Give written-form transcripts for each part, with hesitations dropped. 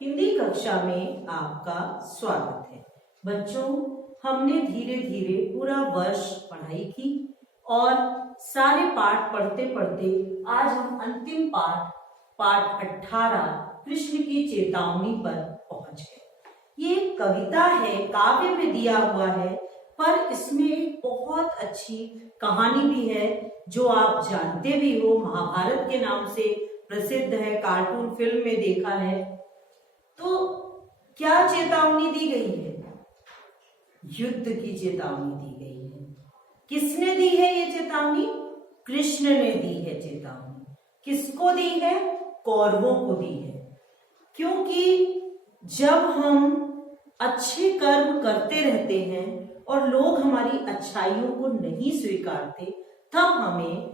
हिंदी कक्षा में आपका स्वागत है। बच्चों, हमने धीरे धीरे पूरा वर्ष पढ़ाई की और सारे पाठ पढ़ते पढ़ते आज हम अंतिम पाठ 18 कृष्ण की चेतावनी पर पहुंच गए। ये कविता है, काव्य में दिया हुआ है, पर इसमें बहुत अच्छी कहानी भी है जो आप जानते भी हो, महाभारत के नाम से प्रसिद्ध है, कार्टून फिल्म में देखा है। तो क्या चेतावनी दी गई है? युद्ध की चेतावनी दी गई है। किसने दी है ये चेतावनी? कृष्ण ने दी है चेतावनी। किसको दी है? कौरवों को दी है। क्योंकि जब हम अच्छे कर्म करते रहते हैं और लोग हमारी अच्छाइयों को नहीं स्वीकारते, तब हमें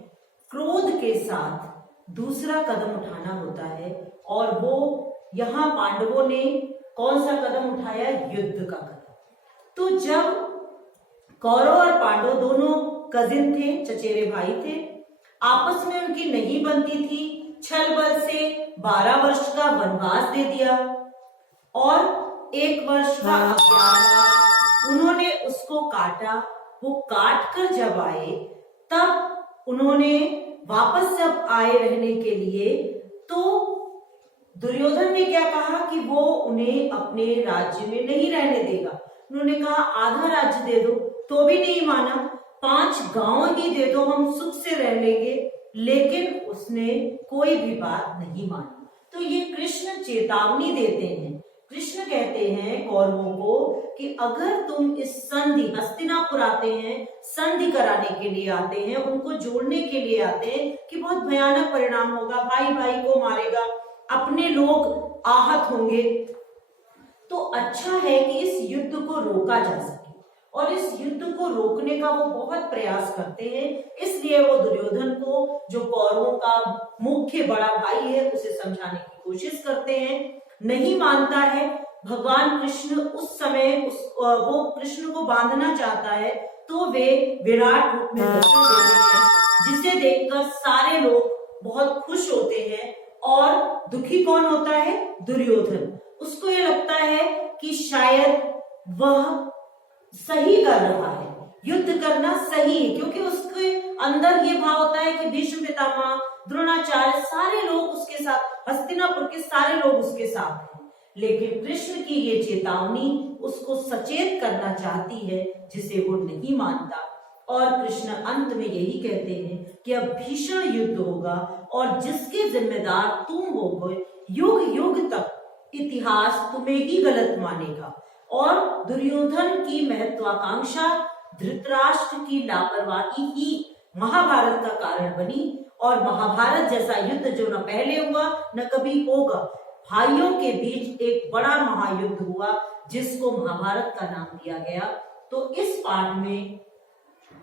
क्रोध के साथ दूसरा कदम उठाना होता है। और वो यहाँ पांडवों ने कौन सा कदम उठाया? युद्ध का कदम। तो जब कौरव और पांडव दोनों कजिन थे, चचेरे भाई थे, आपस में उनकी नहीं बनती थी, छल बल से 12 वर्ष का वनवास दे दिया और 1 वर्ष का अज्ञातवास, उन्होंने उसको काटा। वो काट कर जब आए, तब उन्होंने वापस जब आए रहने के लिए, तो दुर्योधन ने क्या कहा कि वो उन्हें अपने राज्य में नहीं रहने देगा। उन्होंने कहा आधा राज्य दे दो, तो भी नहीं माना। 5 गांव ही दे दो, हम सुख से रह लेंगे, लेकिन उसने कोई भी बात नहीं मानी। तो ये कृष्ण चेतावनी देते हैं। कृष्ण कहते हैं कौरवों को कि अगर तुम इस संधि, हस्तिनापुर आते हैं, संधि कराने के लिए आते हैं, उनको जोड़ने के लिए आते हैं कि बहुत भयानक परिणाम होगा, भाई भाई को मारेगा, अपने लोग आहत होंगे, तो अच्छा है कि इस युद्ध को रोका जा सके। और इस युद्ध को रोकने का वो बहुत प्रयास करते हैं। इसलिए वो दुर्योधन को, जो कौरवों का मुख्य बड़ा भाई है, उसे समझाने की कोशिश करते हैं। नहीं मानता है। भगवान कृष्ण उस समय वो कृष्ण को बांधना चाहता है, तो वे विराट रूप में दर्शन देते हैं, जिसे देखकर सारे लोग बहुत खुश होते हैं। और दुखी कौन होता है? दुर्योधन। उसको ये लगता है कि शायद वह सही कर रहा है, युद्ध करना सही है, क्योंकि उसके अंदर ये भाव होता है कि भीष्म पितामह, द्रोणाचार्य, सारे लोग उसके साथ, हस्तिनापुर के सारे लोग उसके साथ हैं। लेकिन कृष्ण की ये चेतावनी उसको सचेत करना चाहती है, जिसे वो नहीं मानता। और कृष्ण अंत में यही कहते हैं कि अब भीषण युद्ध होगा और जिसके जिम्मेदार तुम होगे, युग युग तक इतिहास तुम्हें ही गलत मानेगा। और दुर्योधन की महत्वाकांक्षा, धृतराष्ट्र की लापरवाही ही महाभारत का कारण बनी। और महाभारत जैसा युद्ध जो न पहले हुआ न कभी होगा, भाइयों के बीच एक बड़ा महायुद्ध हुआ, जिसको महाभारत का नाम दिया गया। तो इस पाठ में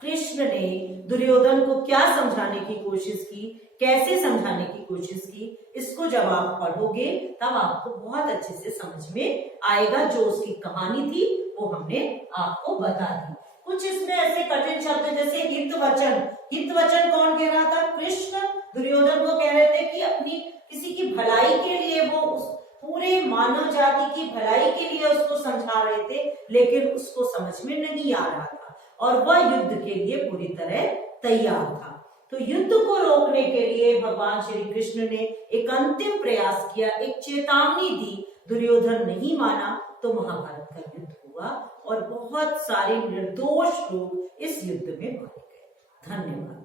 कृष्ण ने दुर्योधन को क्या समझाने की कोशिश की, कैसे समझाने की कोशिश की, इसको जब आप पढ़ोगे तब आपको बहुत अच्छे से समझ में आएगा। जो उसकी कहानी थी वो हमने आपको बता दी। कुछ इसमें ऐसे कठिन शब्द जैसे हित वचन। हित वचन कौन कह रहा था? कृष्ण दुर्योधन को कह रहे थे कि अपनी किसी की भलाई के लिए, वो उस पूरे मानव जाति की भलाई के लिए उसको समझा रहे थे, लेकिन उसको समझ में नहीं आ रहा था और वह युद्ध के लिए पूरी तरह तैयार था। तो युद्ध को रोकने के लिए भगवान श्री कृष्ण ने एक अंतिम प्रयास किया, एक चेतावनी दी। दुर्योधन नहीं माना तो महाभारत का युद्ध हुआ और बहुत सारे निर्दोष लोग इस युद्ध में मारे गए। धन्यवाद।